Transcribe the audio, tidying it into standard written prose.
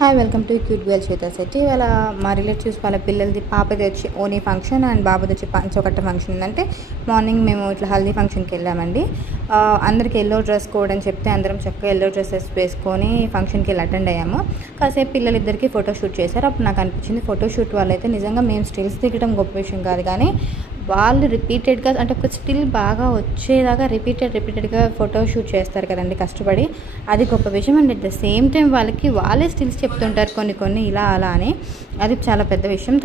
Hi welcome to cute girl శ్వేత శెట్టి. ఇవాళ మా relatives వాళ్ళ పిల్లలది పాపది వచ్చి ఓనీ ఫంక్షన్ అండ్ బాబుది వచ్చి పంచకట్ట ఫంక్షన్ ఉందంటే మార్నింగ్ మేము ఇట్లా హల్దీ ఫంక్షన్కి వెళ్ళామండి. అందరికి ఎల్లో డ్రెస్ కోడ్ అని చెప్తే అందరం చక్కగా ఎల్లో డ్రెస్సెస్ వేసుకొని ఫంక్షన్కి వెళ్ళి అటెండ్ అయ్యాము. కాసేపు పిల్లలిద్దరికి ఫోటోషూట్ చేశారు. అప్పుడు నాకు అనిపించింది ఫోటోషూట్ వాళ్ళైతే నిజంగా మేము స్టిల్స్ దిగడం గొప్ప విషయం కాదు, కానీ వాళ్ళు రిపీటెడ్గా అంటే ఒక స్టిల్ బాగా వచ్చేదాకా రిపీటెడ్గా ఫోటోషూట్ చేస్తారు కదండి కష్టపడి. అది గొప్ప విషయం. And at the same time వాళ్ళే స్టిల్స్ చెప్తుంటారు కొన్ని ఇలా అలా అని. అది చాలా పెద్ద విషయం.